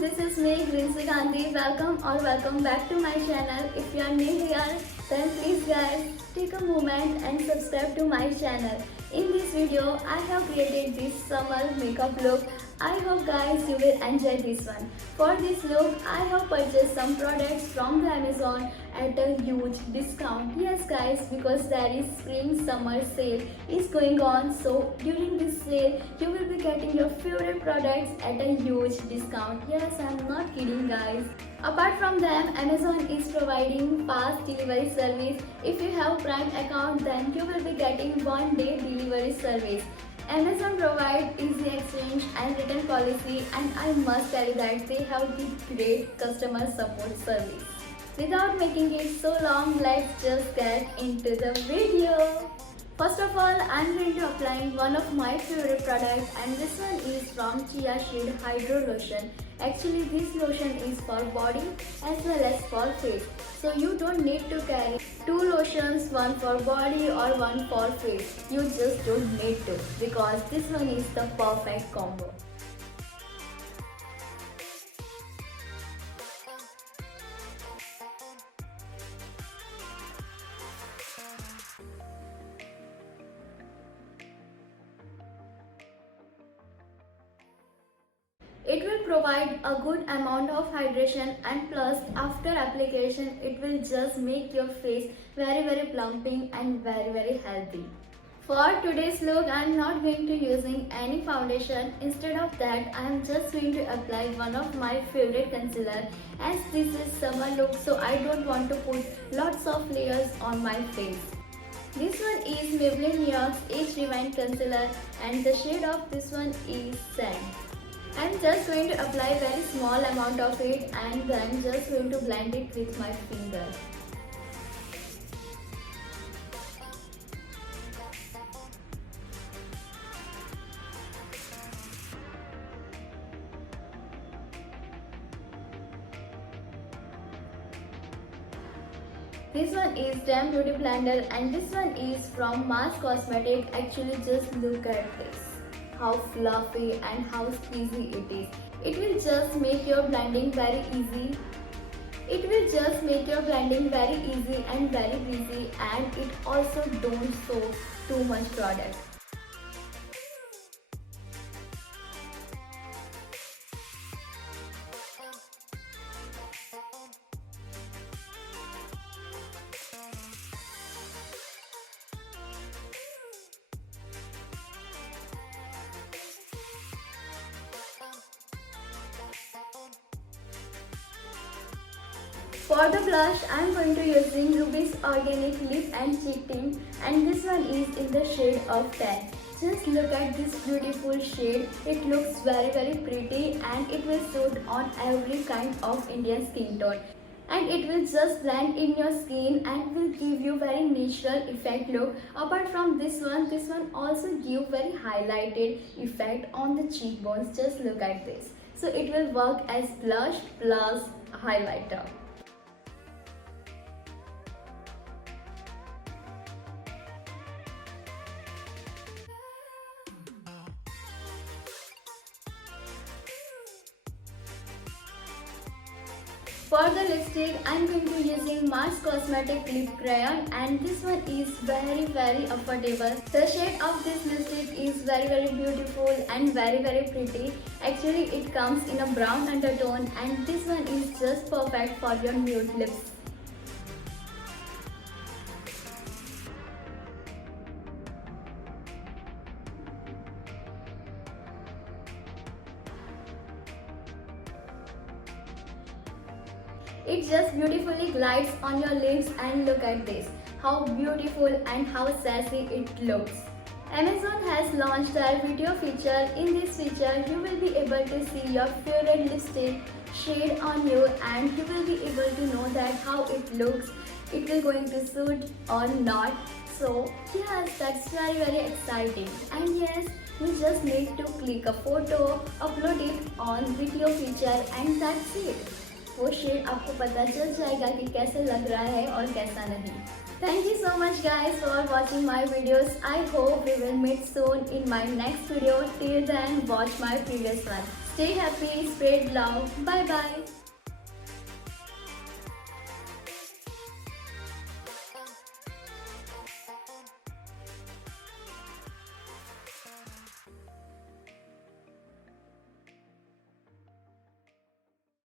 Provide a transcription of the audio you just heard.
this is me, Grincy Gandhi. Welcome back to my channel. If you are new here, then please guys, take a moment and subscribe to my channel. In this video, I have created this summer makeup look. I hope guys you will enjoy this one. For this look, I have purchased some products from the Amazon at a huge discount. Yes guys, because there is spring summer sale is going on. So during this sale, you will be getting your favorite products at a huge discount. Yes, I am not kidding guys. Apart from them, Amazon is providing fast delivery service. If you have Prime account, then you will be getting 1-day delivery service. Amazon provides easy exchange and return policy, and I must tell you that they have the great customer support service. Without making it so long, let's just get into the video. First of all, I am going to apply one of my favorite products, and this one is from Chia Shade Hydro Lotion. Actually, this lotion is for body as well as for face. So you don't need to carry two lotions, one for body or one for face. You just don't need to, because this one is the perfect combo. It will provide a good amount of hydration, and plus after application it will just make your face very plumping and very healthy. For today's look, I am not going to using any foundation. Instead of that, I am just going to apply one of my favorite concealer, as this is summer look, so I don't want to put lots of layers on my face. This one is Maybelline Age Rewind Concealer, and the shade of this one is Sand. I am just going to apply very small amount of it, and then just going to blend it with my finger. This one is Damn Beauty Blender, and this one is from Mars Cosmetic. Actually, just look at this. How fluffy and how squeezy it is. It will just make your blending very easy. It will just make your blending very easy and very breezy, and it also don't soak too much product. For the blush, I am going to using Ruby's Organic Lip and Cheek Tint, and this one is in the shade of Tan. Just look at this beautiful shade. It looks very pretty, and it will suit on every kind of Indian skin tone. And it will just blend in your skin and will give you very natural effect look. Apart from this one also give very highlighted effect on the cheekbones. Just look at this. So it will work as blush plus highlighter. For the lipstick, I am going to using Mars Cosmetic Lip Crayon, and this one is very affordable. The shade of this lipstick is very beautiful and very pretty. Actually, it comes in a brown undertone, and this one is just perfect for your nude lips. It just beautifully glides on your lips, and look at this. How beautiful and how sassy it looks. Amazon has launched their video feature. In this feature, you will be able to see your favorite lipstick shade on you, and you will be able to know that how it looks, it will going to suit or not. So yes, that's very exciting. And yes, you just need to click a photo, upload it on video feature, and that's it. वो shade आपको पता चल जाएगा कि कैसे लग रहा है और कैसा नहीं. Thank you so much guys for watching my videos. I hope we will meet soon in my next video. Till then, watch my previous one. Stay happy, spread love. Bye bye.